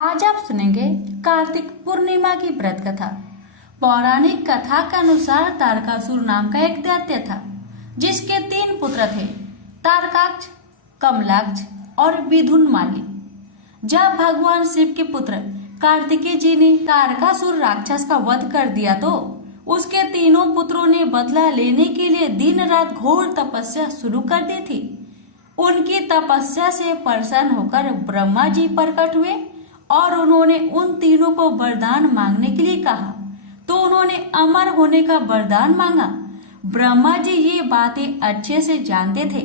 आज आप सुनेंगे कार्तिक पूर्णिमा की व्रत कथा। पौराणिक कथा के अनुसार तारकासुर नाम का एक दैत्य था, जिसके 3 पुत्र थे, तारकाक्ष, कमलाक्ष और विधुनमाली। जब भगवान शिव के पुत्र कार्तिकेय जी ने तारकासुर राक्षस का वध कर दिया तो उसके तीनों पुत्रों ने बदला लेने के लिए दिन रात घोर तपस्या शुरू कर दी थी। उनकी तपस्या से प्रसन्न होकर ब्रह्मा जी प्रकट हुए और उन्होंने उन तीनों को वरदान मांगने के लिए कहा, तो उन्होंने अमर होने का वरदान मांगा। ब्रह्मा जी ये बातें अच्छे से जानते थे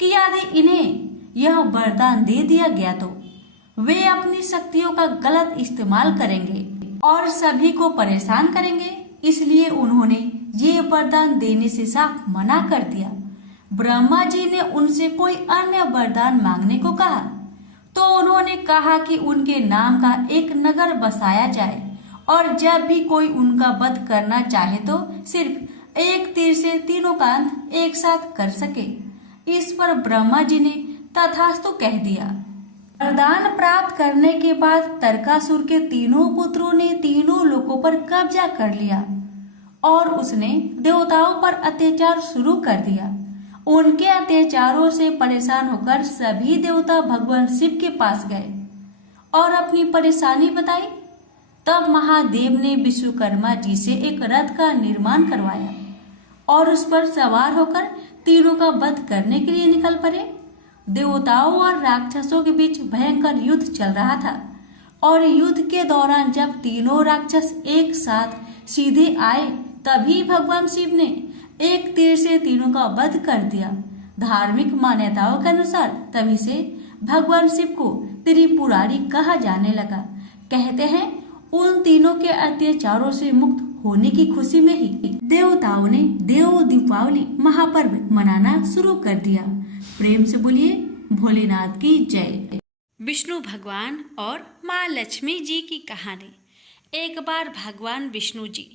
कि यदि इन्हें यह वरदान दे दिया गया तो वे अपनी शक्तियों का गलत इस्तेमाल करेंगे और सभी को परेशान करेंगे। इसलिए उन्होंने ये वरदान देने से साफ मना कर दिया। ब्रह्मा जी ने उनसे कोई अन्य वरदान मांगने को कहा, तो उन्होंने कहा कि उनके नाम का एक नगर बसाया जाए और जब भी कोई उनका वध करना चाहे तो सिर्फ एक तीर से तीनों का अंत एक साथ कर सके। इस पर ब्रह्मा जी ने तथास्तु कह दिया। वरदान प्राप्त करने के बाद तारकासुर के तीनों पुत्रों ने तीनों लोकों पर कब्जा कर लिया और उसने देवताओं पर अत्याचार शुरू कर दिया। उनके अत्याचारों से परेशान होकर सभी देवता भगवान शिव के पास गए और अपनी परेशानी बताई। तब महादेव ने विश्वकर्मा जी से एक रथ का निर्माण करवाया और उस पर सवार होकर तीनों का वध करने के लिए निकल पड़े। देवताओं और राक्षसों के बीच भयंकर युद्ध चल रहा था और युद्ध के दौरान जब तीनों राक्षस एक साथ सीधे आए तभी भगवान शिव ने एक तीर से तीनों का वध कर दिया। धार्मिक मान्यताओं के अनुसार तभी से भगवान शिव को त्रिपुरारी कहा जाने लगा। कहते हैं उन तीनों के अत्याचारों से मुक्त होने की खुशी में ही देवताओं ने देव दीपावली महापर्व मनाना शुरू कर दिया। प्रेम से बोलिए भोलेनाथ की जय। विष्णु भगवान और माँ लक्ष्मी जी की कहानी। एक बार भगवान विष्णु जी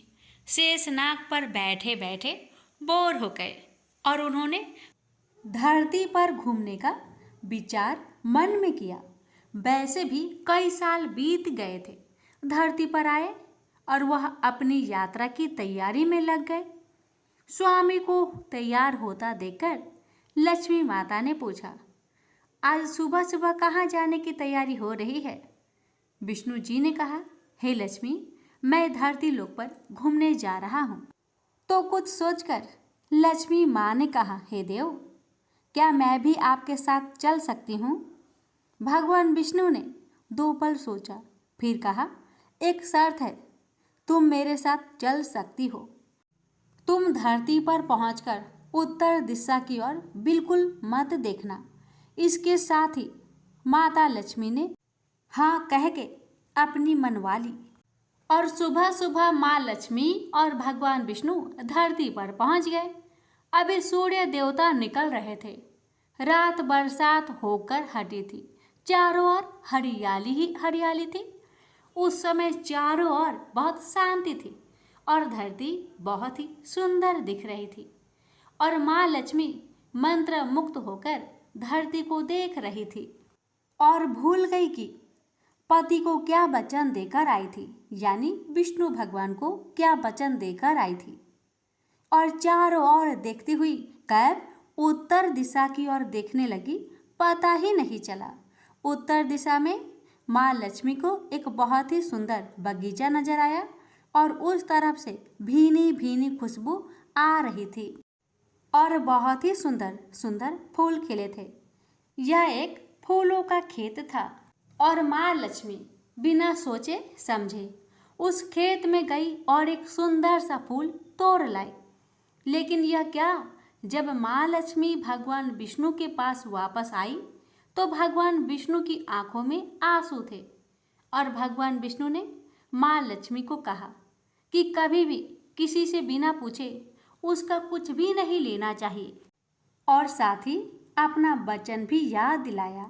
शेषनाग पर बैठे बैठे बोर हो गए और उन्होंने धरती पर घूमने का विचार मन में किया। वैसे भी कई साल बीत गए थे। धरती पर आए और वह अपनी यात्रा की तैयारी में लग गए। स्वामी को तैयार होता देखकर लक्ष्मी माता ने पूछा, आज सुबह सुबह कहाँ जाने की तैयारी हो रही है? विष्णु जी ने कहा, हे लक्ष्मी, मैं धरती लोक पर घूमने जा रहा हूँ। तो कुछ सोचकर लक्ष्मी माँ ने कहा, हे देव, क्या मैं भी आपके साथ चल सकती हूँ? भगवान विष्णु ने 2 पल सोचा, फिर कहा, एक शर्त है, तुम मेरे साथ चल सकती हो। तुम धरती पर पहुंचकर उत्तर दिशा की ओर बिल्कुल मत देखना। इसके साथ ही माता लक्ष्मी ने हाँ कह के अपनी मनवा ली और सुबह सुबह माँ लक्ष्मी और भगवान विष्णु धरती पर पहुंच गए। अभी सूर्य देवता निकल रहे थे। रात बरसात होकर हटी थी। चारों ओर हरियाली ही हरियाली थी। उस समय चारों ओर बहुत शांति थी और धरती बहुत ही सुंदर दिख रही थी और माँ लक्ष्मी मंत्र मुक्त होकर धरती को देख रही थी और भूल गई कि पति को क्या वचन देकर आई थी, यानी विष्णु भगवान को क्या वचन देकर आई थी। और चारों ओर देखती हुई कब उत्तर दिशा की ओर देखने लगी, पता ही नहीं चला। उत्तर दिशा में माँ लक्ष्मी को एक बहुत ही सुंदर बगीचा नजर आया और उस तरफ से भीनी भीनी खुशबू आ रही थी और बहुत ही सुंदर सुंदर फूल खिले थे। यह एक फूलों का खेत था और माँ लक्ष्मी बिना सोचे समझे उस खेत में गई और एक सुंदर सा फूल तोड़ लाई। लेकिन यह क्या, जब माँ लक्ष्मी भगवान विष्णु के पास वापस आई तो भगवान विष्णु की आंखों में आंसू थे और भगवान विष्णु ने माँ लक्ष्मी को कहा कि कभी भी किसी से बिना पूछे उसका कुछ भी नहीं लेना चाहिए और साथ ही अपना वचन भी याद दिलाया।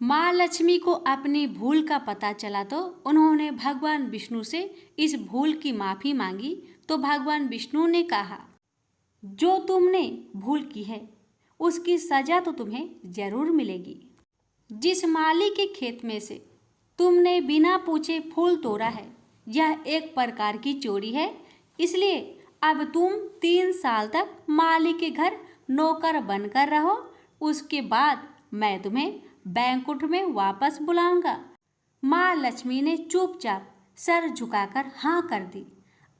माँ लक्ष्मी को अपनी भूल का पता चला तो उन्होंने भगवान विष्णु से इस भूल की माफ़ी मांगी। तो भगवान विष्णु ने कहा, जो तुमने भूल की है उसकी सजा तो तुम्हें जरूर मिलेगी। जिस माली के खेत में से तुमने बिना पूछे फूल तोड़ा है, यह एक प्रकार की चोरी है। इसलिए अब तुम 3 साल तक मालिक के घर नौकर बनकर रहो। उसके बाद मैं तुम्हें बैंकुट में वापस बुलाऊंगा। माँ लक्ष्मी ने चुपचाप सर झुकाकर हाँ कर दी।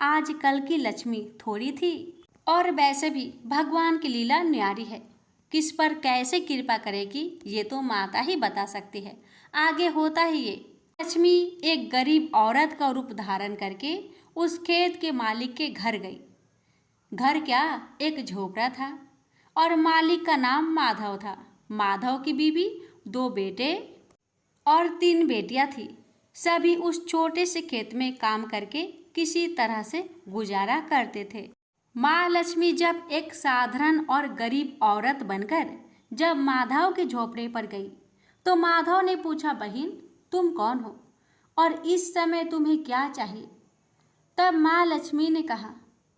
आजकल की लक्ष्मी थोड़ी थी, और वैसे भी भगवान की लीला न्यारी है। किस पर कैसे कृपा करेगी ये तो माता ही बता सकती है। आगे होता ही ये, लक्ष्मी एक गरीब औरत का रूप धारण करके उस खेत के मालिक के घर गई। घर क्या, एक झोपड़ा था, और मालिक का नाम माधव था। माधव की बीवी, 2 बेटे और 3 बेटियां थी। सभी उस छोटे से खेत में काम करके किसी तरह से गुजारा करते थे। माँ लक्ष्मी जब एक साधारण और गरीब औरत बनकर जब माधव के झोपड़े पर गई, तो माधव ने पूछा, बहन तुम कौन हो और इस समय तुम्हें क्या चाहिए? तब माँ लक्ष्मी ने कहा,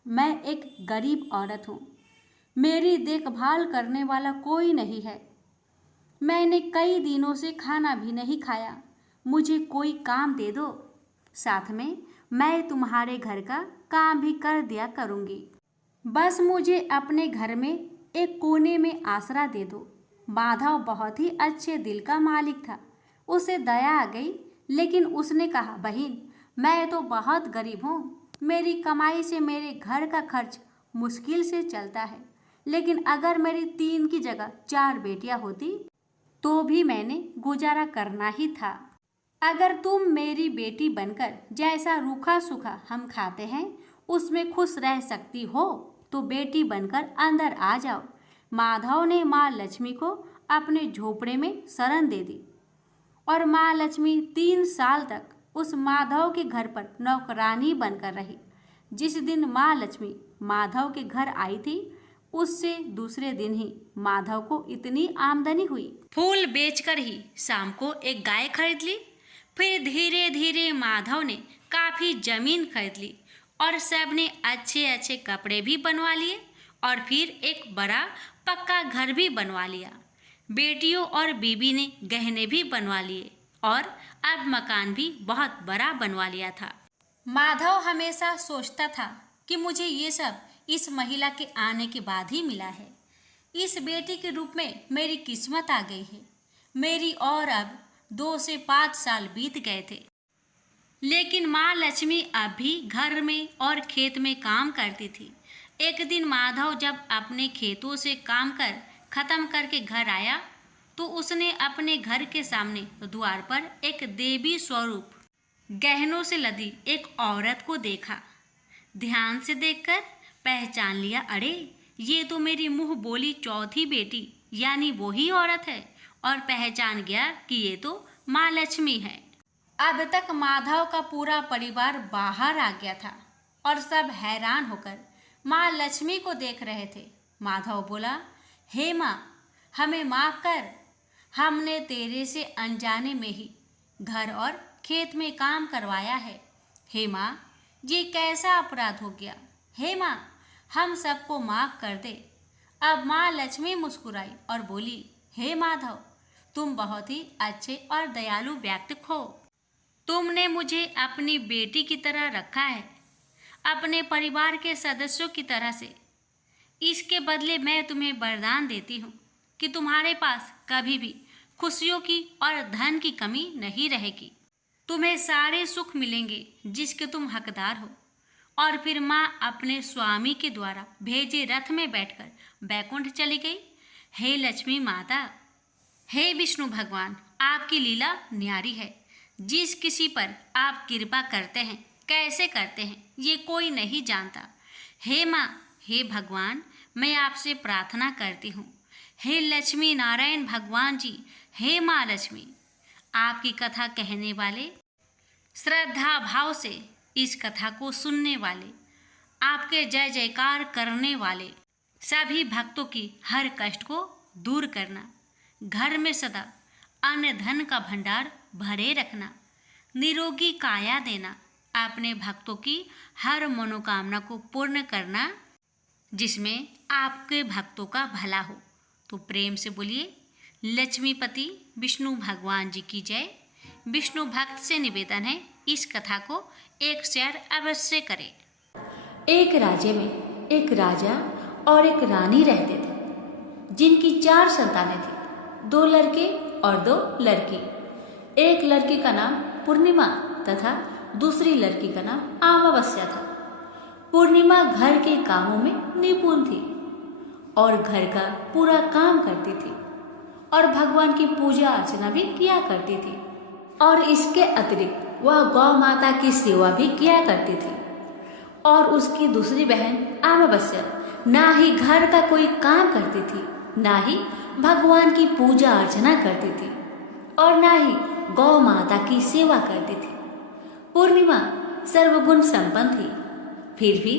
मैं एक गरीब औरत हूँ, मेरी देखभाल करने वाला कोई नहीं है। मैंने कई दिनों से खाना भी नहीं खाया, मुझे कोई काम दे दो, साथ में मैं तुम्हारे घर का काम भी कर दिया करूँगी। बस मुझे अपने घर में एक कोने में आसरा दे दो। माधव बहुत ही अच्छे दिल का मालिक था। उसे दया आ गई, लेकिन उसने कहा, बहन मैं तो बहुत गरीब हूँ, मेरी कमाई से मेरे घर का खर्च मुश्किल से चलता है। लेकिन अगर मेरी 3 की जगह 4 बेटियां होती तो भी मैंने गुजारा करना ही था। अगर तुम मेरी बेटी बनकर जैसा रूखा सूखा हम खाते हैं उसमें खुश रह सकती हो तो बेटी बनकर अंदर आ जाओ। माधव ने माँ लक्ष्मी को अपने झोपड़े में शरण दे दी, और माँ लक्ष्मी 3 साल तक उस माधव के घर पर नौकरानी बनकर रही। जिस दिन माँ लक्ष्मी माधव के घर आई थी, उससे दूसरे दिन ही माधव को इतनी आमदनी हुई, फूल बेचकर ही शाम को एक गाय खरीद ली। फिर धीरे धीरे माधव ने काफ़ी जमीन खरीद ली और सबने अच्छे अच्छे कपड़े भी बनवा लिए, और फिर एक बड़ा पक्का घर भी बनवा लिया। बेटियों और बीबी ने गहने भी बनवा लिए, और अब मकान भी बहुत बड़ा बनवा लिया था। माधव हमेशा सोचता था कि मुझे ये सब इस महिला के आने के बाद ही मिला है। इस बेटी के रूप में मेरी किस्मत आ गई है। मेरी और अब 2 से 5 साल बीत गए थे। लेकिन माँ लक्ष्मी अब भी घर में और खेत में काम करती थी। एक दिन माधव जब अपने खेतों से काम कर खत्म करके घर आया, तो उसने अपने घर के सामने द्वार पर एक देवी स्वरूप गहनों से लदी एक औरत को देखा। ध्यान से देखकर पहचान लिया, अरे ये तो मेरी मुंह बोली चौथी बेटी यानी वही औरत है, और पहचान गया कि ये तो माँ लक्ष्मी है। अब तक माधव का पूरा परिवार बाहर आ गया था और सब हैरान होकर माँ लक्ष्मी को देख रहे थे। माधव बोला, हे माँ, हमें माफ़ कर, हमने तेरे से अनजाने में ही घर और खेत में काम करवाया है। हे माँ, ये कैसा अपराध हो गया। हे माँ, हम सबको माफ़ कर दे। अब माँ लक्ष्मी मुस्कुराई और बोली, हे माधव, तुम बहुत ही अच्छे और दयालु व्यक्ति हो। तुमने मुझे अपनी बेटी की तरह रखा है, अपने परिवार के सदस्यों की तरह से। इसके बदले मैं तुम्हें वरदान देती हूँ कि तुम्हारे पास कभी भी खुशियों की और धन की कमी नहीं रहेगी। तुम्हें सारे सुख मिलेंगे जिसके तुम हकदार हो। और फिर माँ अपने स्वामी के द्वारा भेजे रथ में बैठकर बैकुंठ चली गई। हे लक्ष्मी माता, हे विष्णु भगवान, आपकी लीला न्यारी है। जिस किसी पर आप कृपा करते हैं, कैसे करते हैं, ये कोई नहीं जानता। हे माँ, हे भगवान, मैं आपसे प्रार्थना करती हूँ। हे लक्ष्मी नारायण भगवान जी, हे माँ लक्ष्मी, आपकी कथा कहने वाले, श्रद्धा भाव से इस कथा को सुनने वाले, आपके जय जयकार करने वाले सभी भक्तों की हर कष्ट को दूर करना, घर में सदा अन्न धन का भंडार भरे रखना, निरोगी काया देना, अपने भक्तों की हर मनोकामना को पूर्ण करना, जिसमें आपके भक्तों का भला हो। तो प्रेम से बोलिए, लक्ष्मीपति विष्णु भगवान जी की जय। विष्णु भक्त से निवेदन है इस कथा को एक शेयर अवश्य करें। एक राज्य में एक राजा और एक रानी रहते थे, जिनकी 4 संतानें थी, 2 लड़के और 2 लड़की। एक लड़की का नाम पूर्णिमा तथा दूसरी लड़की का नाम अमावस्या था। पूर्णिमा घर के कामों में निपुण थी और घर का पूरा काम करती थी और भगवान की पूजा अर्चना भी किया करती थी, और इसके अतिरिक्त वह गौ माता की सेवा भी किया करती थी। और उसकी दूसरी बहन अमावस्या ना ही घर का कोई काम करती थी, ना ही भगवान की पूजा अर्चना करती थी और ना ही गौ माता की सेवा करती थी। पूर्णिमा सर्वगुण संपन्न थी, फिर भी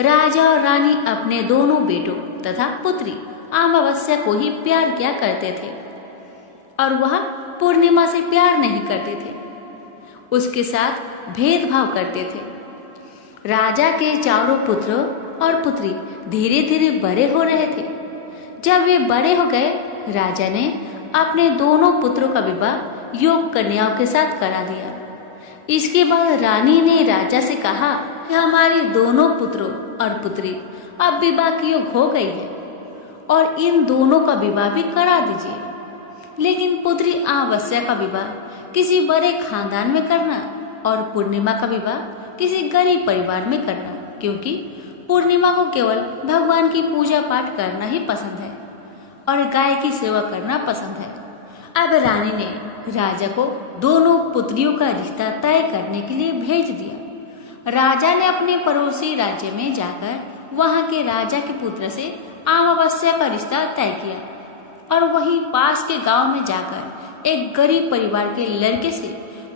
राजा और रानी अपने दोनों बेटों तथा पुत्री अमावस्या को ही प्यार किया करते थे और वह पूर्णिमा से प्यार नहीं करते थे, उसके साथ भेदभाव करते थे। राजा के चारों पुत्र और पुत्री धीरे धीरे बड़े हो रहे थे। जब वे बड़े हो गए, राजा ने अपने दोनों पुत्रों का विवाह योग्य कन्याओं के साथ करा दिया। इसके बाद रानी ने राजा से कहा कि हमारे दोनों पुत्रों और पुत्री अब विवाह के योग्य हो गई है और इन दोनों का विवाह भी करा दीजिए, लेकिन पुत्री अमावस्या का विवाह किसी बड़े खानदान में करना और पूर्णिमा का विवाह किसी गरीब परिवार में करना, क्योंकि पूर्णिमा को केवल भगवान की पूजा पाठ करना ही पसंद है और गाय की सेवा करना पसंद है। अब रानी ने राजा को दोनों पुत्रियों का रिश्ता तय करने के लिए भेज दिया। राजा ने अपने पड़ोसी राज्य में जाकर वहां के राजा के पुत्र से अमावस्या का रिश्ता तय किया और वहीं पास के गांव में जाकर एक गरीब परिवार के लड़के से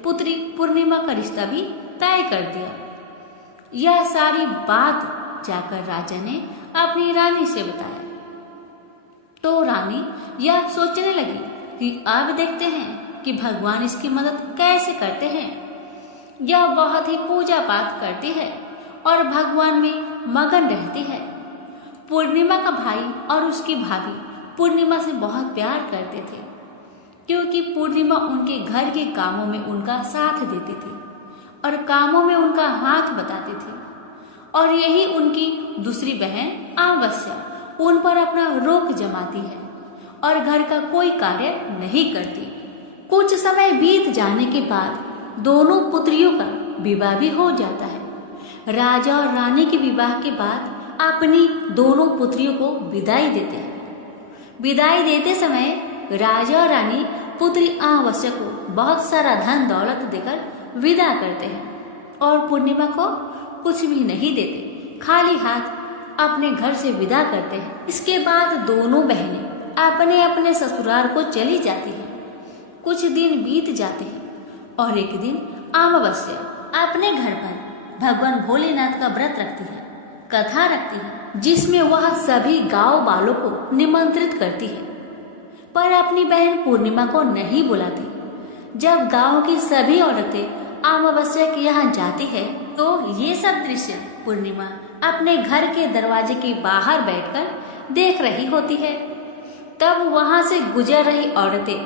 पुत्री पूर्णिमा का रिश्ता भी तय कर दिया। यह सारी बात जाकर राजा ने अपनी रानी से बताया, तो रानी यह सोचने लगी कि अब देखते हैं कि भगवान इसकी मदद कैसे करते हैं। यह बहुत ही पूजा पाठ करती है और भगवान में मगन रहती है। पूर्णिमा का भाई और उसकी भाभी पूर्णिमा से बहुत प्यार करते थे, क्योंकि पूर्णिमा उनके घर के कामों में उनका साथ देती थी और कामों में उनका हाथ बताती थी। और यही उनकी दूसरी बहन अमावस्या उन पर अपना रोक जमाती है और घर का कोई कार्य नहीं करती। कुछ समय बीत जाने के बाद दोनों पुत्रियों का विवाह भी हो जाता है। राजा और रानी के विवाह के बाद अपनी दोनों पुत्रियों को विदाई देते हैं। विदाई देते समय राजा और रानी पुत्री अमावस्या को बहुत सारा धन दौलत देकर विदा करते हैं और पूर्णिमा को कुछ भी नहीं देते, खाली हाथ अपने घर से विदा करते हैं। इसके बाद दोनों बहनें अपने अपने ससुराल को चली जाती हैं। कुछ दिन बीत जाते हैं और एक दिन अमावस्या अपने घर पर भगवान भोलेनाथ का व्रत रखती है, कथा रखती है, जिसमें वह सभी गांव वालों को निमंत्रित करती है, पर अपनी बहन पूर्णिमा को नहीं बुलाती। जब गांव की सभी औरतें अमावस्या के यहाँ जाती है तो ये सब दृश्य पूर्णिमा अपने घर के दरवाजे के बाहर बैठकर देख रही होती है। तब वहां से गुजर रही औरतें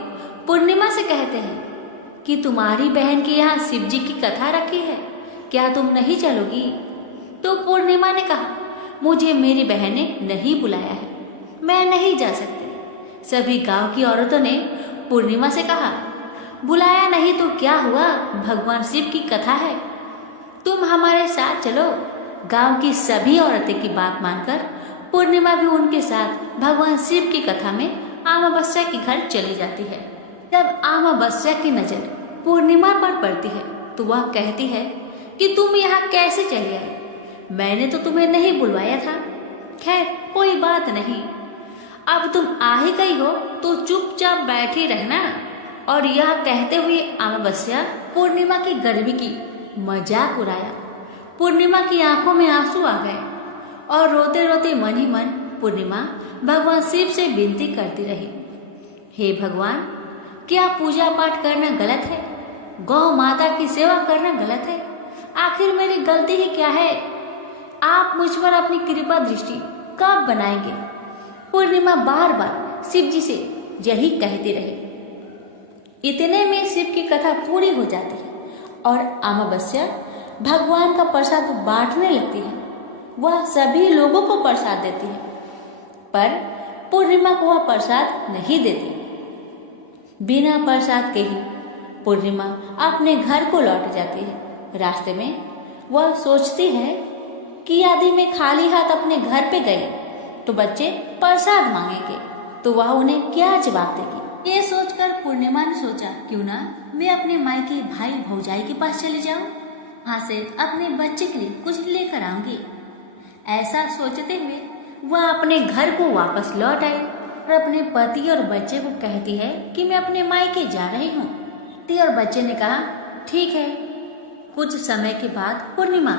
पूर्णिमा से कहते हैं कि तुम्हारी बहन के यहाँ शिव जी की कथा रखी है, क्या तुम नहीं चलोगी? तो पूर्णिमा ने कहा, मुझे मेरी बहन ने नहीं बुलाया है, मैं नहीं जा सकती। सभी गांव की औरतों ने पूर्णिमा से कहा, बुलाया नहीं तो क्या हुआ, भगवान शिव की कथा है, तुम हमारे साथ चलो। गांव की सभी औरतें की बात मानकर पूर्णिमा भी उनके साथ भगवान शिव की कथा में अमावस्या के घर चली जाती है। जब अमावस्या की नजर पूर्णिमा पर पड़ती है तो वह कहती है कि तुम यहाँ कैसे चली आई, मैंने तो तुम्हें नहीं बुलवाया था। खैर कोई बात नहीं, अब तुम आ ही गई हो तो चुपचाप बैठी रहना। और यह कहते हुए अमावस्या पूर्णिमा की गर्मी की मजाक उड़ाया। पूर्णिमा की आंखों में आंसू आ गए और रोते रोते मन ही मन पूर्णिमा भगवान शिव से विनती करती रही, हे भगवान, क्या पूजा पाठ करना गलत है? गौ माता की सेवा करना गलत है? आखिर मेरी गलती ही क्या है? आप मुझ पर अपनी कृपा दृष्टि कब बनाएंगे? पूर्णिमा बार बार शिव जी से यही कहती रही। इतने में शिव की कथा पूरी हो जाती है और अमावस्या भगवान का प्रसाद बांटने लगती है। वह सभी लोगों को प्रसाद देती है, पर पूर्णिमा को वह प्रसाद नहीं देती। बिना प्रसाद के ही पूर्णिमा अपने घर को लौट जाती है। रास्ते में वह सोचती है कि यदि मैं खाली हाथ अपने घर पे गई तो बच्चे प्रसाद मांगेंगे, तो वह उन्हें क्या जवाब देगी। ये सोचकर पूर्णिमा ने सोचा, क्यों ना मैं अपने मायके भाई भौजाई के पास चली जाऊं, वहां से अपने बच्चे के लिए कुछ लेकर आऊंगी। ऐसा सोचते हुए वह अपने घर को वापस लौट आई और अपने पति और बच्चे को कहती है कि मैं अपने मायके जा रही हूँ। पति और बच्चे ने कहा ठीक है। कुछ समय के बाद पूर्णिमा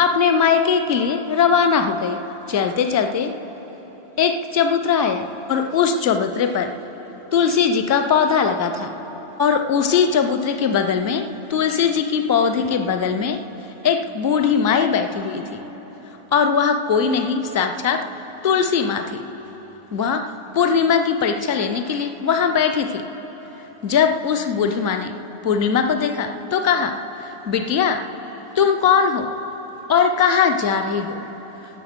अपने मायके के लिए रवाना हो गई। चलते चलते एक चबूतरा आया और उस चबूतरे पर तुलसी जी का पौधा लगा था और उसी चबूतरे के बगल में, तुलसी जी की पौधे के बगल में एक बूढ़ी माई बैठी हुई थी और वह कोई नहीं, साक्षात तुलसी माँ थी। वह पूर्णिमा की परीक्षा लेने के लिए वहां बैठी थी। जब उस बूढ़ी माँ ने पूर्णिमा को देखा तो कहा, बिटिया तुम कौन हो और कहाँ जा रही हो।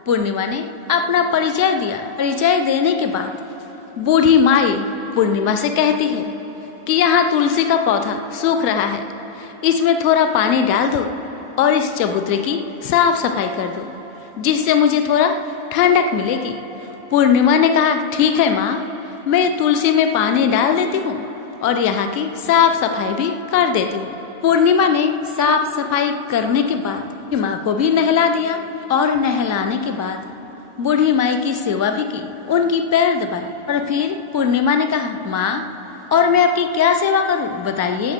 पूर्णिमा ने अपना परिचय दिया। परिचय देने के बाद बूढ़ी माई पूर्णिमा से कहती है कि यहाँ तुलसी का पौधा सूख रहा है, इसमें थोड़ा पानी डाल दो और इस चबूतरे की साफ सफाई कर दो, जिससे मुझे थोड़ा ठंडक मिलेगी। पूर्णिमा ने कहा ठीक है माँ, मैं तुलसी में पानी डाल देती हूँ और यहाँ की साफ सफाई भी कर देती हूँ। पूर्णिमा ने साफ सफाई करने के बाद माँ को भी नहला दिया और नहलाने के बाद बूढ़ी माई की सेवा भी की, उनकी पैर दबाए और फिर पूर्णिमा ने कहा, माँ और मैं आपकी क्या सेवा करूँ बताइए।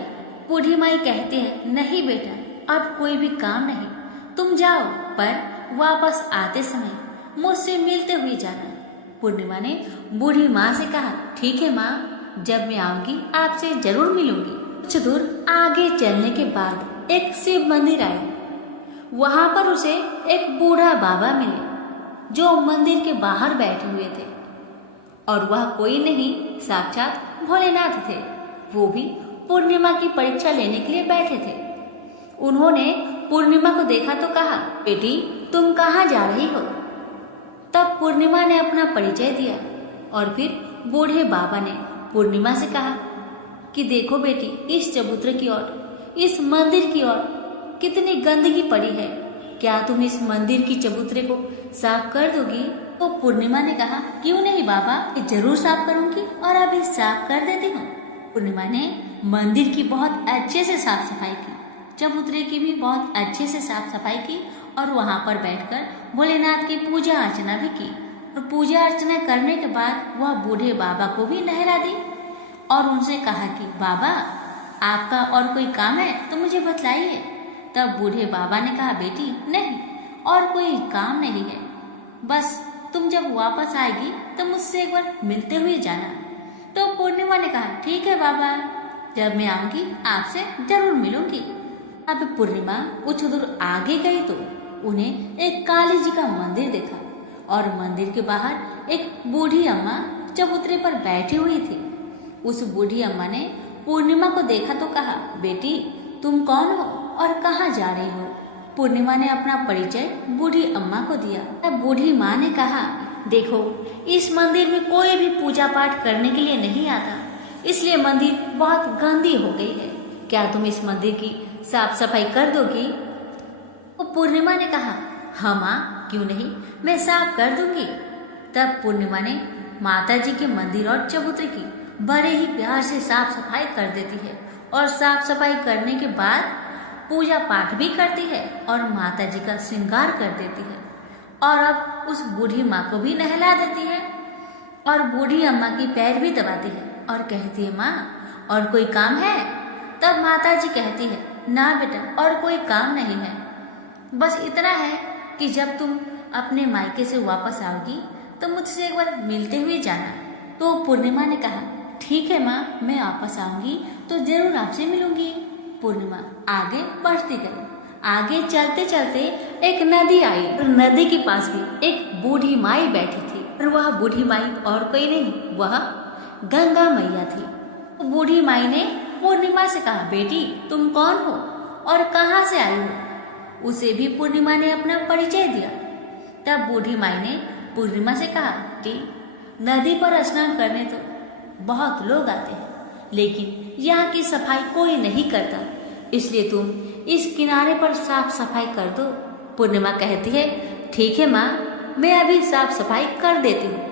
बूढ़ी माई कहती है, नहीं बेटा अब कोई भी काम नहीं, तुम जाओ, पर वापस आते समय मुझसे मिलते हुए जाना। पूर्णिमा ने बूढ़ी माँ से कहा ठीक है माँ, जब मैं आऊंगी आपसे जरूर मिलूंगी। कुछ दूर आगे चलने के बाद एक शिव मंदिर आया। वहां पर उसे एक बूढ़ा बाबा मिले जो मंदिर के बाहर बैठे हुए थे और वह कोई नहीं, साक्षात भोलेनाथ थे। वो भी पूर्णिमा की परीक्षा लेने के लिए बैठे थे। उन्होंने पूर्णिमा को देखा तो कहा, बेटी तुम कहाँ जा रही हो। तब पूर्णिमा ने अपना परिचय दिया और फिर बूढ़े बाबा ने पूर्णिमा से कहा कि देखो बेटी, इस चबूतरे की ओर, इस मंदिर की ओर कितनी गंदगी पड़ी है, क्या तुम इस मंदिर की चबूतरे को साफ कर दोगी। तो पूर्णिमा ने कहा क्यों नहीं बाबा, जरूर साफ करूंगी और अभी साफ कर देती हूँ। पूर्णिमा ने मंदिर की बहुत अच्छे से साफ सफाई की, चबूतरे की भी बहुत अच्छे से साफ सफाई की और वहां पर बैठकर भोलेनाथ की पूजा अर्चना भी की। और पूजा अर्चना करने के बाद वह बूढ़े बाबा को भी नहला दी और उनसे कहा कि बाबा आपका और कोई काम है तो मुझे बतलाइए। तब बूढ़े बाबा ने कहा, बेटी नहीं, और कोई काम नहीं है, बस तुम जब वापस आएगी तो मुझसे एक बार मिलते हुए जाना। तो पूर्णिमा ने कहा ठीक है बाबा, जब मैं आऊंगी आपसे जरूर मिलूंगी। अब पूर्णिमा कुछ दूर आगे गई तो उन्हें एक काली जी का मंदिर देखा और मंदिर के बाहर एक बूढ़ी अम्मा चबूतरे पर बैठी हुई थी। उस बूढ़ी अम्मा ने पूर्णिमा को देखा तो कहा, बेटी तुम कौन हो और कहाँ जा रही हो। पूर्णिमा ने अपना परिचय बूढ़ी अम्मा को दिया। तब बूढ़ी माँ ने कहा, देखो इस मंदिर में कोई भी पूजा पाठ करने के लिए नहीं आता, इसलिए मंदिर बहुत गंदी हो गई है, क्या तुम इस मंदिर की साफ सफाई कर दोगी। तो पूर्णिमा ने कहा, हाँ माँ क्यों नहीं, मैं साफ कर दूंगी। तब पूर्णिमा ने माता जी के मंदिर और चबूतरे की बड़े ही प्यार से साफ सफाई कर देती है और साफ सफाई करने के बाद पूजा पाठ भी करती है और माता जी का श्रृंगार कर देती है और अब उस बूढ़ी माँ को भी नहला देती है और बूढ़ी अम्मा की पैर भी दबाती है और कहती है, माँ और कोई काम है। तब माता जी कहती है, ना बेटा और कोई काम नहीं है, बस इतना है कि जब तुम अपने मायके से वापस आओगी तो मुझसे एक बार मिलते हुए जाना। तो पूर्णिमा ने कहा, ठीक है माँ, मैं वापस आऊंगी तो जरूर आपसे मिलूंगी। पूर्णिमा आगे बढ़ती गई। आगे चलते चलते एक नदी आई और नदी के पास भी एक बूढ़ी माई बैठी थी और वह बूढ़ी माई और कोई नहीं, वह गंगा मैया थी। तो बूढ़ी माई ने पूर्णिमा से कहा, बेटी तुम कौन हो और कहाँ से आई हो? उसे भी पूर्णिमा ने अपना परिचय दिया। तब बूढ़ी माई ने पूर्णिमा से कहा कि नदी पर स्नान करने तो बहुत लोग आते हैं, लेकिन यहाँ की सफाई कोई नहीं करता, इसलिए तुम इस किनारे पर साफ सफाई कर दो। पूर्णिमा कहती है, ठीक है माँ, मैं अभी साफ सफाई कर देती हूँ।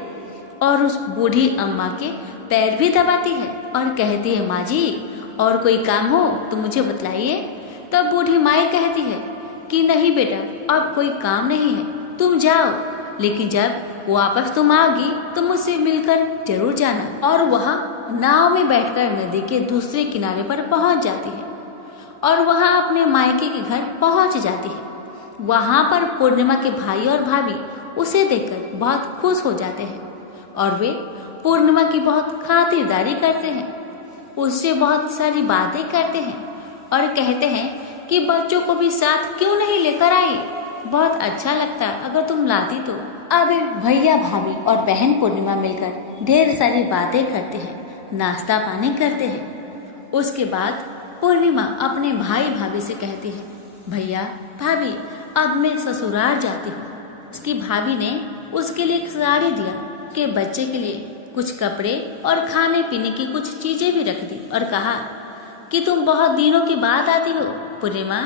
और उस बूढ़ी अम्मा के पैर भी दबाती है और कहती है, माँ जी और कोई काम हो तो मुझे बतलाइए। तब बूढ़ी माई कहती है कि नहीं बेटा, अब कोई काम नहीं है, तुम जाओ, लेकिन जब वापस तुम आओगी तो मुझसे मिलकर जरूर जाना। और वह नाव में बैठकर नदी के दूसरे किनारे पर पहुंच जाती है और वहां अपने मायके के घर पहुंच जाती है। वहां पर पूर्णिमा के भाई और भाभी उसे देखकर बहुत खुश हो जाते हैं और वे पूर्णिमा की बहुत खातिरदारी करते हैं, उससे बहुत सारी बातें करते हैं और कहते हैं कि बच्चों को भी साथ क्यों नहीं लेकर आई, बहुत अच्छा लगता अगर तुम लाती तो। अब भैया भाभी और बहन पूर्णिमा मिलकर ढेर सारी बातें करते हैं, नाश्ता पानी करते हैं। उसके बाद पूर्णिमा अपने भाई भाभी से कहती है, भैया भाभी अब मैं ससुराल जाती हूँ। उसकी भाभी ने उसके लिए एक साड़ी दिया, के बच्चे के लिए कुछ कपड़े और खाने पीने की कुछ चीजें भी रख दी और कहा कि तुम बहुत दिनों के बाद आती हो पूर्णिमा,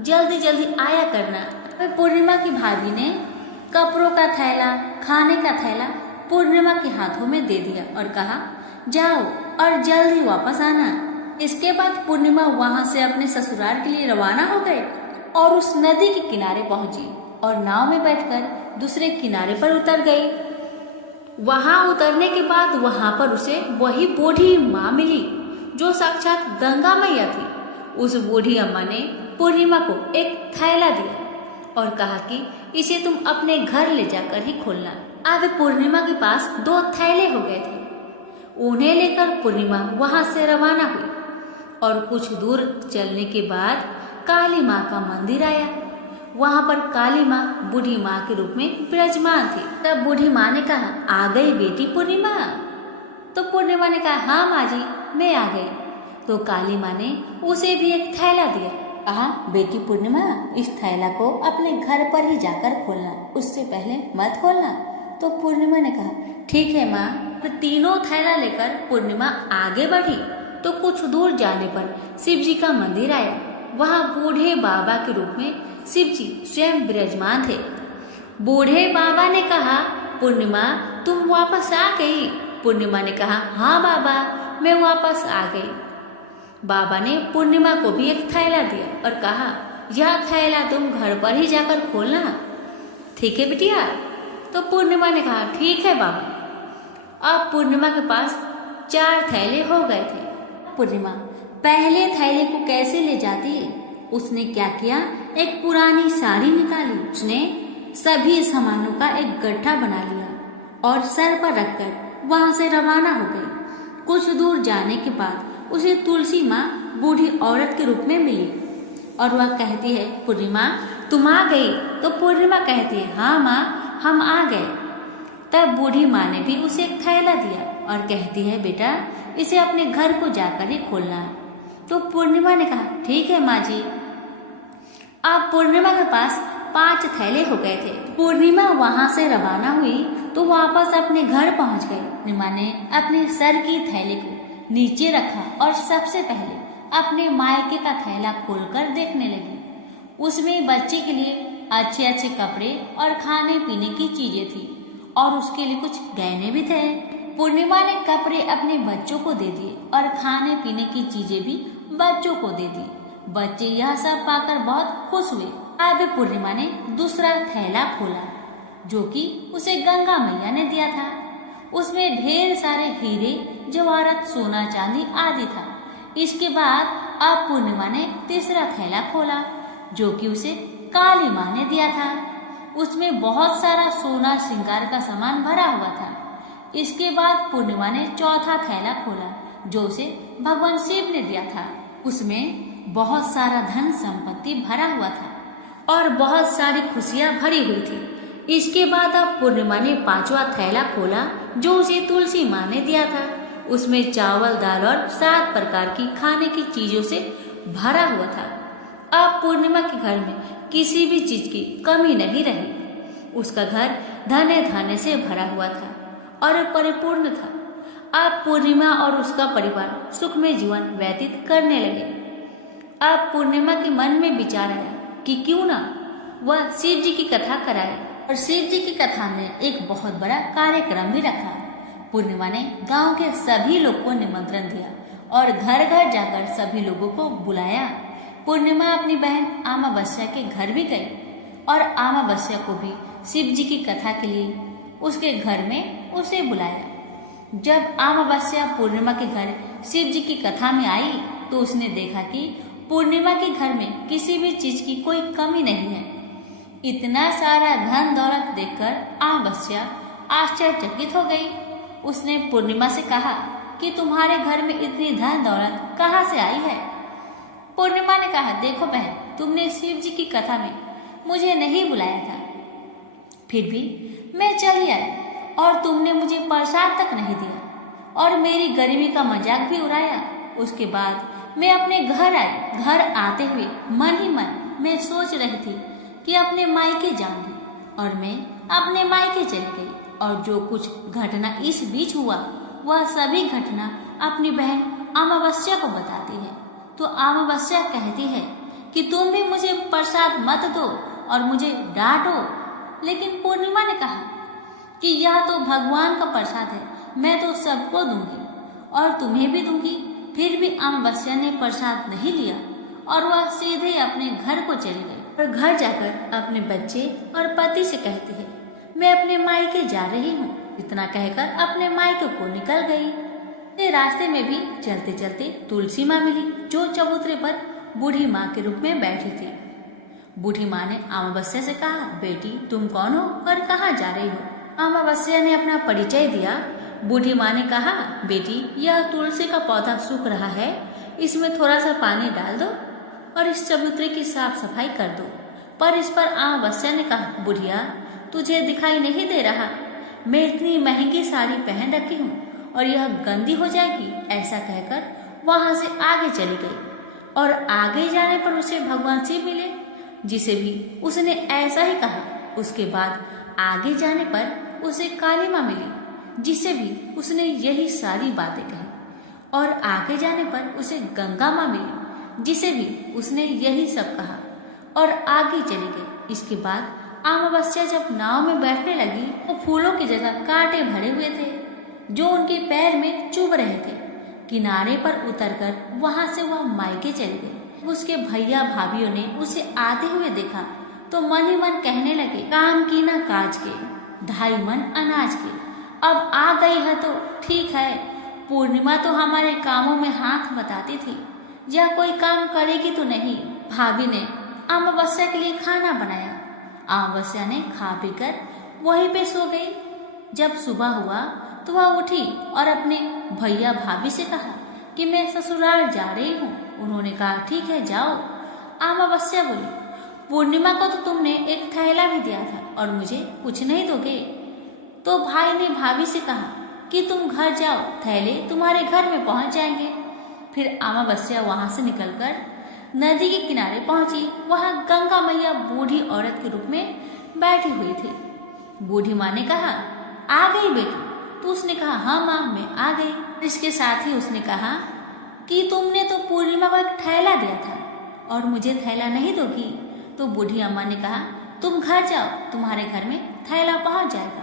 जल्दी जल्दी आया करना। पूर्णिमा की भाभी ने कपड़ों का थैला, खाने का थैला पूर्णिमा के हाथों में दे दिया और कहा, जाओ और जल्दी वापस आना। इसके बाद पूर्णिमा वहां से अपने ससुराल के लिए रवाना हो गए और उस नदी के किनारे पहुंची और नाव में बैठकर दूसरे किनारे पर उतर गई। वहां उतरने के बाद वहां पर उसे वही बूढ़ी माँ मिली जो साक्षात गंगा मैया थी। उस बूढ़ी अम्मा ने पूर्णिमा को एक थैला दिया और कहा कि इसे तुम अपने घर ले जाकर ही खोलना। अब पूर्णिमा के पास 2 थैले हो गए थे। उन्हें लेकर पूर्णिमा वहां से रवाना हुई और कुछ दूर चलने के बाद काली माँ का मंदिर आया। वहां पर काली माँ बूढ़ी माँ के रूप में विराजमान थी। तब बूढ़ी माँ ने कहा, आ गई बेटी पूर्णिमा? तो पूर्णिमा ने कहा, हाँ माँ जी मैं आ गई। तो काली माँ ने उसे भी एक थैला दिया, कहा, बेटी पूर्णिमा इस थैला को अपने घर पर ही जाकर खोलना, उससे पहले मत खोलना। तो पूर्णिमा ने कहा, ठीक है माँ। तो तीनों थैला लेकर पूर्णिमा आगे बढ़ी तो कुछ दूर जाने पर शिव जी का मंदिर आया। वहाँ बूढ़े बाबा के रूप में शिव जी स्वयं विराजमान थे। बूढ़े बाबा ने कहा, पूर्णिमा तुम वापस आ गई? पूर्णिमा ने कहा, हाँ बाबा मैं वापस आ गई। बाबा ने पूर्णिमा को भी एक थैला दिया और कहा, यह थैला तुम घर पर ही जाकर खोलना, ठीक है बिटिया? तो पूर्णिमा ने कहा, ठीक है बाबा। अब पूर्णिमा के पास 4 थैले हो गए थे। पूर्णिमा पहले थैले को कैसे ले जाती? उसने क्या किया, एक पुरानी साड़ी निकाली, उसने सभी सामानों का एक गड्ढा बना लिया और सर पर रखकर वहां से रवाना हो गई। कुछ दूर जाने के बाद उसे तुलसी माँ बूढ़ी औरत के रूप में मिली और वह कहती है, पूर्णिमा तुम आ गई? तो पूर्णिमा कहती है, हाँ माँ हम आ गए। तब बूढ़ी माँ ने भी उसे एक थैला दिया और कहती है, बेटा इसे अपने घर को जाकर ही खोलना है। तो पूर्णिमा ने कहा, ठीक है माँ जी। अब पूर्णिमा के पास 5 थैले हो गए थे। पूर्णिमा वहां से रवाना हुई तो वापस अपने घर पहुंच गई। पूर्णिमा ने अपने सर की थैले को नीचे रखा और सबसे पहले अपने मायके का थैला खोलकर देखने लगी। उसमें बच्चे के लिए अच्छे अच्छे कपड़े और खाने पीने की चीजें थी और उसके लिए कुछ गहने भी थे। पूर्णिमा ने कपड़े अपने बच्चों को दे दिए और खाने पीने की चीजें भी बच्चों को दे दी। बच्चे यह सब पाकर बहुत खुश हुए। अब पूर्णिमा ने दूसरा थैला खोला जो कि उसे गंगा मैया ने दिया था। उसमें ढेर सारे हीरे जवाहरात सोना चांदी आदि था। इसके बाद अब पूर्णिमा ने तीसरा थैला खोला जो कि उसे काली माँ ने दिया था। उसमें बहुत सारा सोना श्रृंगार का सामान भरा हुआ था। इसके बाद पूर्णिमा ने चौथा थैला खोला जो उसे भगवान शिव ने दिया था। उसमें बहुत सारा धन संपत्ति भरा हुआ था और बहुत सारी खुशियां भरी हुई थी। इसके बाद अब पूर्णिमा ने 5वां थैला खोला जो उसे तुलसी माँ ने दिया था। उसमें चावल, दाल और 7 प्रकार की खाने की चीजों से भरा हुआ था। अब पूर्णिमा के घर में किसी भी चीज की कमी नहीं रही। उसका घर धने धान्य से भरा हुआ था और परिपूर्ण था। अब पूर्णिमा और उसका परिवार सुखमय जीवन व्यतीत करने लगे। अब पूर्णिमा के मन में विचार आया कि क्यों ना वह शिव जी की कथा कराए, और शिव जी की कथा ने एक बहुत बड़ा कार्यक्रम भी रखा। पूर्णिमा ने गांव के सभी लोग को निमंत्रण दिया और घर घर जाकर सभी लोगों को बुलाया। पूर्णिमा अपनी बहन अमावस्या के घर भी गई और अमावस्या को भी शिव जी की कथा के लिए उसके घर में उसे बुलाया। जब अमावस्या पूर्णिमा के घर शिव जी की कथा में आई तो उसने देखा कि पूर्णिमा के घर में किसी भी चीज की कोई कमी नहीं है। इतना सारा धन दौलत देखकर अमावस्या आश्चर्यचकित हो गई। उसने पूर्णिमा से कहा कि तुम्हारे घर में इतनी धन दौलत कहाँ से आई है? पूर्णिमा ने कहा, देखो बहन, तुमने शिव जी की कथा में मुझे नहीं बुलाया था, फिर भी मैं चली आई और तुमने मुझे प्रसाद तक नहीं दिया और मेरी गरीबी का मजाक भी उड़ाया। उसके बाद मैं अपने घर आई। घर आते हुए मन ही मन मैं सोच रही थी कि अपने मायके जाऊंगी, और मैं अपने मायके चली गई। और जो कुछ घटना इस बीच हुआ वह सभी घटना अपनी बहन अमावस्या को बताती है। तो अमावस्या कहती है कि तुम भी मुझे प्रसाद मत दो और मुझे डांटो। लेकिन पूर्णिमा ने कहा कि यह तो भगवान का प्रसाद है, मैं तो सबको दूंगी और तुम्हें भी दूंगी। फिर भी अमावस्या ने प्रसाद नहीं लिया और वह सीधे अपने घर को चली गई और घर जाकर अपने बच्चे और पति से कहती है, मैं अपने मायके जा रही हूँ। इतना कहकर अपने मायके को निकल गई। रास्ते में भी चलते चलते तुलसी माँ मिली, जो चबूतरे पर बूढ़ी माँ के रूप में बैठी थी। बूढ़ी माँ ने अमावस्या से कहा, बेटी तुम कौन हो और कहाँ जा रही हो? अमावस्या ने अपना परिचय दिया। बूढ़ी माँ ने कहा, बेटी यह तुलसी का पौधा सूख रहा है, इसमें थोड़ा सा पानी डाल दो और इस चबूतरे की साफ सफाई कर दो। पर इस पर अमावस्या ने कहा, बुढ़िया तुझे दिखाई नहीं दे रहा, मैं इतनी महंगी साड़ी पहन रखी हूँ और यह गंदी हो जाएगी। ऐसा कहकर वहां से आगे चली गई और आगे जाने पर उसे भगवान शिव मिले, जिसे भी उसने ऐसा ही कहा। उसके बाद आगे जाने पर उसे काली माँ मिली, जिसे भी उसने यही सारी बातें कही। और आगे जाने पर उसे गंगा माँ मिली, जिसे भी उसने यही सब कहा और आगे चली गई। इसके बाद अमावस्या जब नाव में बैठने लगी तो फूलों की जगह कांटे भरे हुए थे जो उनके पैर में चुभ रहे थे। किनारे पर उतरकर वहां से वह मायके चली गई। उसके भैया भाभीियों ने उसे आते हुए देखा तो मन ही मन कहने लगे, काम की ना काज के, 2.5 मन अनाज के। अब आ गई है तो ठीक है, पूर्णिमा तो हमारे कामों में हाथ बटाती थी, यह कोई काम करेगी तो नहीं। भाभी ने अमावस्या के लिए खाना बनाया। अमावस्या ने खा पीकर वहीं पे सो गई। जब सुबह हुआ तो वह उठी और अपने भैया भाभी से कहा कि मैं ससुराल जा रही हूँ। उन्होंने कहा, ठीक है जाओ। अमावस्या बोली, पूर्णिमा को तो तुमने एक थैला भी दिया था और मुझे कुछ नहीं दोगे? तो भाई ने भाभी से कहा कि तुम घर जाओ, थैले तुम्हारे घर में पहुंच जाएंगे। फिर अमावस्या वहां से निकलकर नदी के किनारे पहुंची। वहां गंगा मैया बूढ़ी औरत के रूप में बैठी हुई थी। बूढ़ी माँ ने कहा, आ गई बेटी? तो उसने कहा, हाँ माँ मैं आ गई। इसके साथ ही उसने कहा कि तुमने तो पूर्णिमा को एक थैला दिया था और मुझे थैला नहीं दोगी? तो बूढ़ी अम्मा ने कहा, तुम घर जाओ, तुम्हारे घर में थैला पहुंच जाएगा।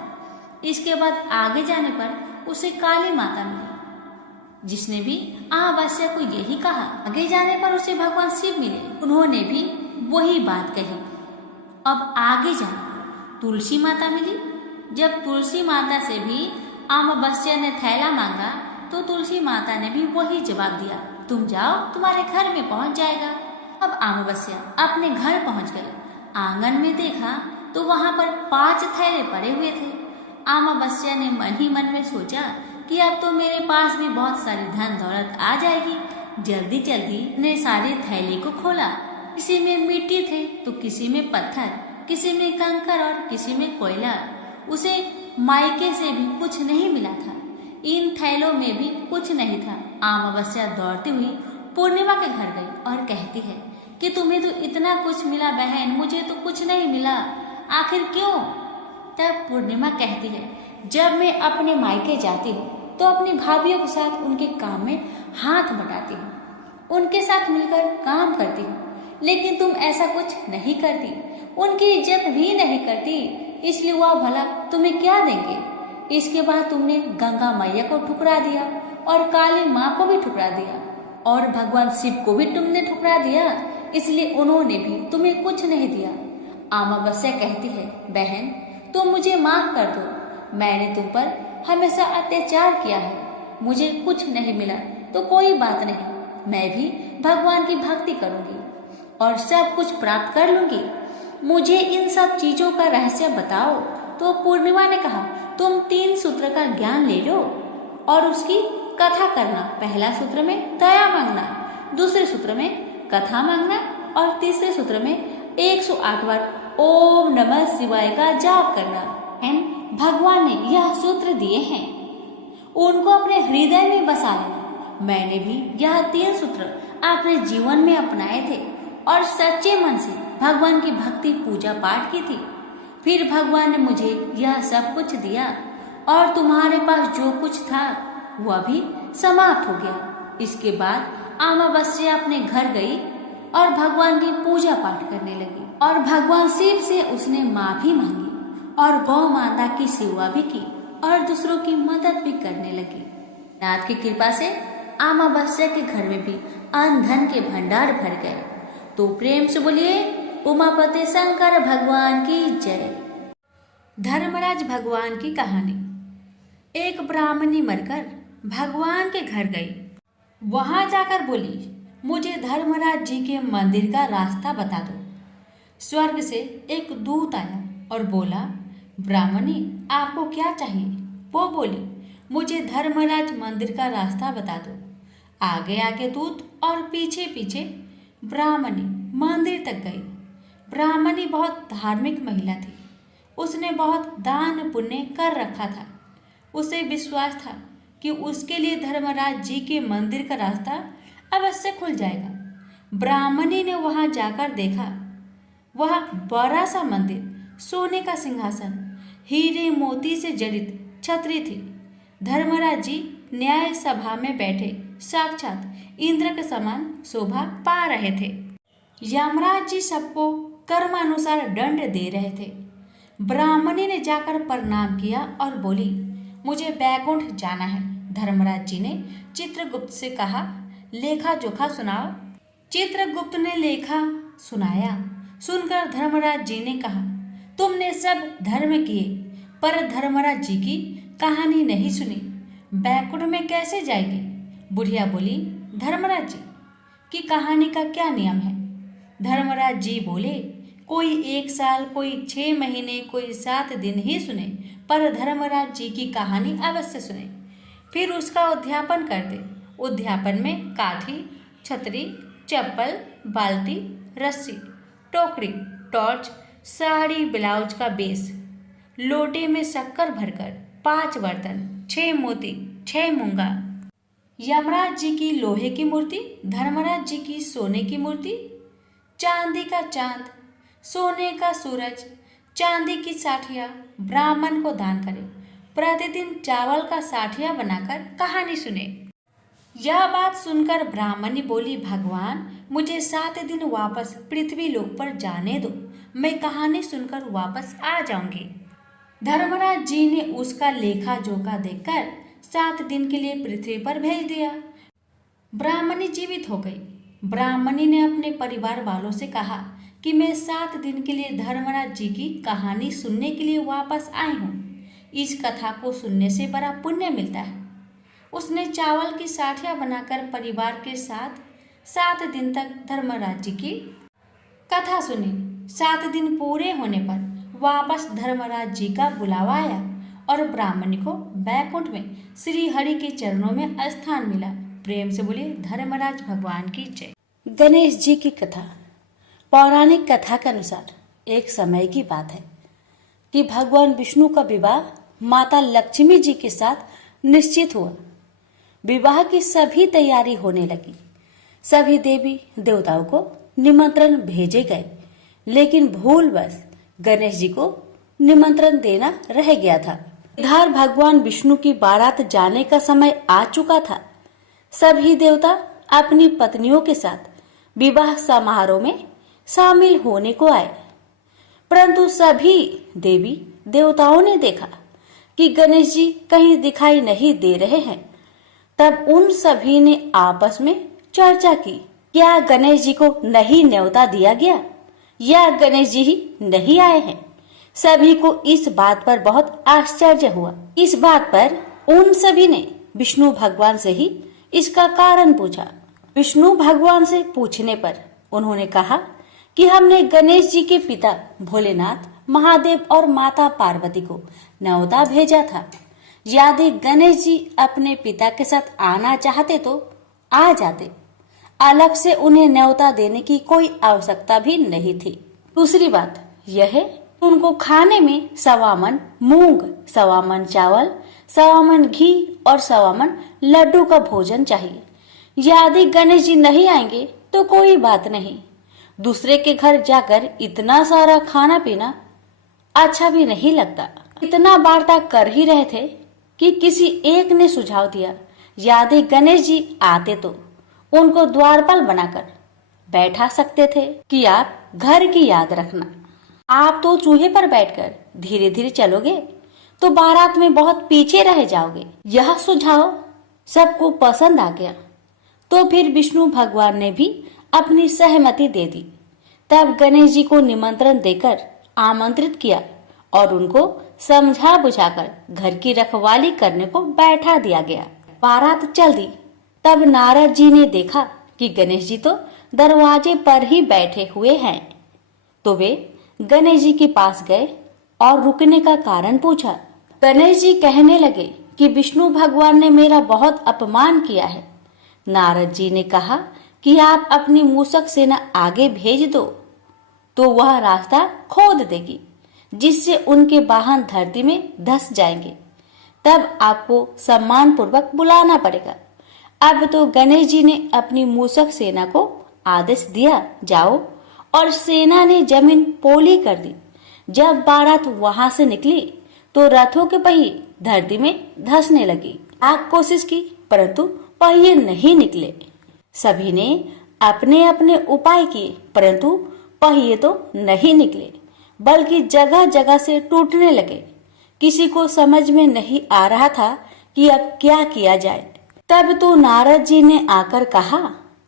इसके बाद आगे जाने पर उसे काली माता मिली, जिसने भी अमावस्या को यही कहा। आगे जाने पर उसे भगवान शिव मिले, उन्होंने भी वही बात कही। अब आगे जाने पर तुलसी माता मिली। जब तुलसी माता से भी अमावस्या ने थैला मांगा तो तुलसी माता ने भी वही जवाब दिया, तुम जाओ, तुम्हारे घर में पहुंच जाएगा। अब अमावस्या अपने घर पहुंच गई। आंगन में देखा तो वहां पर 5 थैले पड़े हुए थे। अमावस्या ने मन ही मन में सोचा कि अब तो मेरे पास भी बहुत सारी धन दौलत आ जाएगी। जल्दी जल्दी ने सारे थैले को खोला। किसी में मिट्टी थे तो किसी में पत्थर, किसी में कंकर और किसी में कोयला। उसे मायके से भी कुछ नहीं मिला था। इन थैलों में भी कुछ नहीं था। अमावस्या दौड़ती हुई पूर्णिमा के घर गई और कहती है कि तुम्हें तो इतना कुछ मिला बहन, मुझे तो कुछ नहीं मिला, आखिर क्यों? तब पूर्णिमा कहती है, जब मैं अपने मायके जाती हूँ तो अपनी भाभीयों के साथ उनके काम में हाथ बटाती हूँ, उनके साथ मिलकर काम करती हूँ, लेकिन तुम ऐसा कुछ नहीं करती, उनकी इज्जत भी नहीं करती, इसलिए वह भला तुम्हें क्या देंगे? इसके बाद तुमने गंगा मैया को ठुकरा दिया और काली माँ को भी ठुकरा दिया और भगवान शिव को भी तुमने ठुकरा दिया, इसलिए उन्होंने भी तुम्हें कुछ नहीं दिया। अमावस्या कहती है, बहन तुम मुझे माफ कर दो, मैंने तुम पर हमेशा अत्याचार किया है, मुझे कुछ नहीं मिला तो कोई बात नहीं, मैं भी भगवान की भक्ति करूंगी और सब कुछ प्राप्त कर लूंगी, मुझे इन सब चीजों का रहस्य बताओ। तो पूर्णिमा ने कहा, तुम 3 सूत्र का ज्ञान ले लो और उसकी कथा करना। पहला सूत्र में दया मांगना, दूसरे सूत्र में कथा मांगना और तीसरे सूत्र में 108 बार ओम नमः शिवाय का जाप करना। भगवान ने यह सूत्र दिए हैं, उनको अपने हृदय में बसा लेना। मैंने भी यह 3 सूत्र अपने जीवन में अपनाए थे और सच्चे मन से भगवान की भक्ति पूजा पाठ की थी। फिर भगवान ने मुझे यह सब कुछ दिया और तुम्हारे पास जो कुछ था वह भी समाप्त हो गया। इसके बाद अमावस्या अपने घर गई और भगवान की पूजा पाठ करने लगी और भगवान शिव से उसने माफी मांगी और गौ माता की सेवा भी की और दूसरों की मदद भी करने लगी। नाथ की कृपा से अमावस्या के घर में भी अन्न धन के भंडार भर गए। तो प्रेम से बोलिए उमापति शंकर भगवान की जय। धर्मराज भगवान की कहानी। एक ब्राह्मणी मरकर भगवान के घर गई। वहां जाकर बोली, मुझे धर्मराज जी के मंदिर का रास्ता बता दो। स्वर्ग से एक दूत आया और बोला, ब्राह्मणी आपको क्या चाहिए? वो बोली, मुझे धर्मराज मंदिर का रास्ता बता दो। आगे आगे दूत और पीछे पीछे ब्राह्मणी मंदिर तक गई। ब्राह्मणी बहुत धार्मिक महिला थी, उसने बहुत दान पुण्य कर रखा था। उसे विश्वास था कि उसके लिए धर्मराज जी के मंदिर का रास्ता अवश्य खुल जाएगा। ब्राह्मणी ने वहां जाकर देखा, वह बड़ा सा मंदिर, सोने का सिंहासन, हीरे मोती से जड़ित छतरी थी। धर्मराज जी न्याय सभा में बैठे साक्षात इंद्र के समान शोभा पा रहे थे। यमराज जी सबको कर्मानुसार दंड दे रहे थे। ब्राह्मणी ने जाकर प्रणाम किया और बोली, मुझे बैकुंठ जाना है। धर्मराज जी ने चित्रगुप्त से कहा, लेखा जोखा सुनाओ। चित्रगुप्त ने लेखा सुनाया। सुनकर धर्मराज जी ने कहा, तुमने सब धर्म किए पर धर्मराज जी की कहानी नहीं सुनी, बैकुंठ में कैसे जाएगी? बुढ़िया बोली, धर्मराज जी की कहानी का क्या नियम है? धर्मराज जी बोले, कोई 1 साल, कोई 6 महीने, कोई 7 दिन ही सुने, पर धर्मराज जी की कहानी अवश्य सुने, फिर उसका उद्यापन कर दे। उद्यापन में काठी, छतरी, चप्पल, बाल्टी, रस्सी, टोकरी, टॉर्च, साड़ी, ब्लाउज का बेस, लोटे में शक्कर भरकर 5 बर्तन, 6 मोती, 6 मूंगा, यमराज जी की लोहे की मूर्ति, धर्मराज जी की सोने की मूर्ति, चांदी का चांद, सोने का सूरज, चांदी की साठिया ब्राह्मण को दान करें। प्रतिदिन चावल का साठिया बनाकर कहानी सुने। यह बात सुनकर ब्राह्मणी बोली, भगवान मुझे 7 दिन वापस पृथ्वी लोक पर जाने दो, मैं कहानी सुनकर वापस आ जाऊंगी। धर्मराज जी ने उसका लेखा जोखा देखकर 7 दिन के लिए पृथ्वी पर भेज दिया। ब्राह्मणी जीवित हो गई। ब्राह्मणी ने अपने परिवार वालों से कहा कि मैं 7 दिन के लिए धर्मराज जी की कहानी सुनने के लिए वापस आई हूँ। इस कथा को सुनने से बड़ा पुण्य मिलता है। उसने चावल की साठियाँ बनाकर परिवार के साथ 7 दिन तक धर्मराज जी की कथा सुनी। 7 दिन पूरे होने पर वापस धर्मराज जी का बुलावा आया और ब्राह्मणी को बैकुंठ में श्री हरि के चरणों में स्थान मिला। प्रेम से बोलिए धर्मराज भगवान की जय। गणेश जी की कथा। पौराणिक कथा के अनुसार एक समय की बात है कि भगवान विष्णु का विवाह माता लक्ष्मी जी के साथ निश्चित हुआ। विवाह की सभी तैयारी होने लगी। सभी देवी देवताओं को निमंत्रण भेजे गए, लेकिन भूलवश गणेश जी को निमंत्रण देना रह गया था। इधर भगवान विष्णु की बारात जाने का समय आ चुका था। सभी देवता अपनी पत्नियों के साथ विवाह समारोह में शामिल होने को आए, परंतु सभी देवी देवताओं ने देखा कि गणेश जी कहीं दिखाई नहीं दे रहे हैं। तब उन सभी ने आपस में चर्चा की, क्या गणेश जी को नहीं न्योता दिया गया या गणेश जी ही नहीं आए हैं। सभी को इस बात पर बहुत आश्चर्य हुआ। इस बात पर उन सभी ने विष्णु भगवान से ही इसका कारण पूछा। विष्णु भगवान से पूछने पर उन्होंने कहा कि हमने गणेश जी के पिता भोलेनाथ, महादेव और माता पार्वती को न्योता भेजा था। यदि गणेश जी अपने पिता के साथ आना चाहते तो आ जाते, अलग से उन्हें न्योता देने की कोई आवश्यकता भी नहीं थी। दूसरी बात यह है, उनको खाने में 1.25 मन मूंग, 1.25 मन चावल, 1.25 मन घी और 1.25 मन लड्डू का भोजन चाहिए। यदि गणेश जी नहीं आएंगे तो कोई बात नहीं, दूसरे के घर जाकर इतना सारा खाना पीना अच्छा भी नहीं लगता। इतना वार्ता कर ही रहे थे कि किसी एक ने सुझाव दिया, यदि गणेश जी आते तो उनको द्वारपाल बनाकर बैठा सकते थे कि आप घर की याद रखना। आप तो चूहे पर बैठकर धीरे धीरे चलोगे तो बारात में बहुत पीछे रह जाओगे। यह सुझाव सबको पसंद आ गया, तो फिर विष्णु भगवान ने भी अपनी सहमति दे दी। तब गणेश जी को निमंत्रण देकर आमंत्रित किया और उनको समझा बुझाकर घर की रखवाली करने को बैठा दिया गया। बारात चल दी। तब नारद जी ने देखा कि गणेश जी तो दरवाजे पर ही बैठे हुए हैं, तो वे गणेश जी के पास गए और रुकने का कारण पूछा। गणेश जी कहने लगे कि विष्णु भगवान ने मेरा बहुत अपमान किया है। नारद जी ने कहा कि आप अपनी मूषक सेना आगे भेज दो तो वह रास्ता खोद देगी, जिससे उनके वाहन धरती में धंस जाएंगे। तब आपको सम्मान पूर्वक बुलाना पड़ेगा। अब तो गणेश जी ने अपनी मूषक सेना को आदेश दिया, जाओ, और सेना ने जमीन पोली कर दी। जब बारात वहां से निकली तो रथों के पहिए धरती में धंसने लगी। लाख कोशिश की परंतु पहिए नहीं निकले। सभी ने अपने अपने उपाय किए, परंतु पहिए तो नहीं निकले, बल्कि जगह जगह से टूटने लगे। किसी को समझ में नहीं आ रहा था कि अब क्या किया जाए। तब तो नारद जी ने आकर कहा,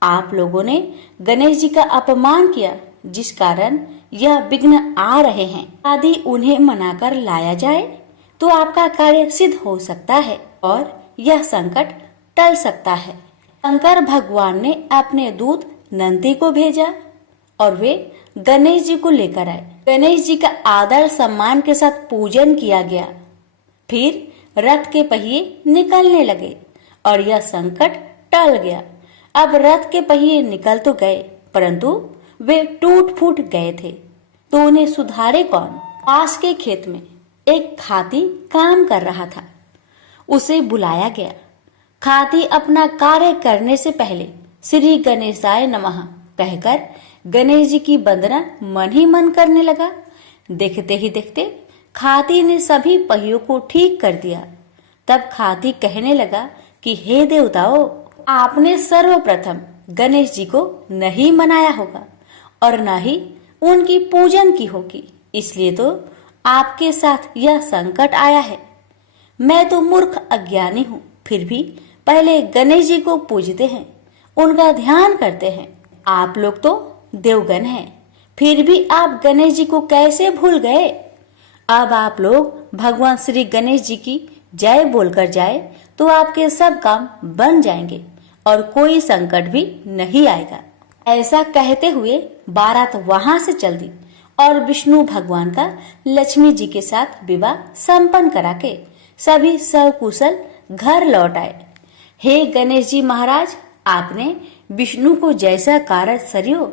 आप लोगों ने गणेश जी का अपमान किया, जिस कारण यह विघ्न आ रहे हैं। यदि उन्हें मनाकर लाया जाए तो आपका कार्य सिद्ध हो सकता है और यह संकट टल सकता है। शंकर भगवान ने अपने दूत नंदी को भेजा और वे गणेश जी को लेकर आए। गणेश जी का आदर सम्मान के साथ पूजन किया गया। फिर रथ के पहिए निकलने लगे और यह संकट टल गया। अब रथ के पहिए निकल तो गए, परंतु वे टूट फूट गए थे, तो उन्हें सुधारे कौन। पास के खेत में एक खाती काम कर रहा था। उसे बुलाया गया। खाती अपना कार्य करने से पहले श्री गणेशाय नमः कहकर गणेश जी की वंदना मन ही मन करने लगा। देखते ही देखते खाती ने सभी पहियों को ठीक कर दिया। तब खाती कहने लगा कि हे देवताओं, आपने सर्वप्रथम गणेश जी को नहीं मनाया होगा और न ही उनकी पूजन की होगी, इसलिए तो आपके साथ यह संकट आया है। मैं तो मूर्ख अज्ञानी हूँ, फिर भी पहले गणेश जी को पूजते हैं, उनका ध्यान करते हैं। आप लोग तो देवगण हैं, फिर भी आप गणेश जी को कैसे भूल गए। अब आप लोग भगवान श्री गणेश जी की जय बोलकर जाए तो आपके सब काम बन जाएंगे और कोई संकट भी नहीं आएगा। ऐसा कहते हुए बारात वहां से चल दी और विष्णु भगवान का लक्ष्मी जी के साथ विवाह संपन्न करा के सभी सकुशल घर लौट आए। हे गणेश जी महाराज, आपने विष्णु को जैसा कार्य सरियो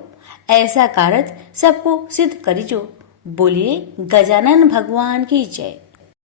ऐसा कार्य सबको सिद्ध करिजो। बोलिए गजानन भगवान की जय।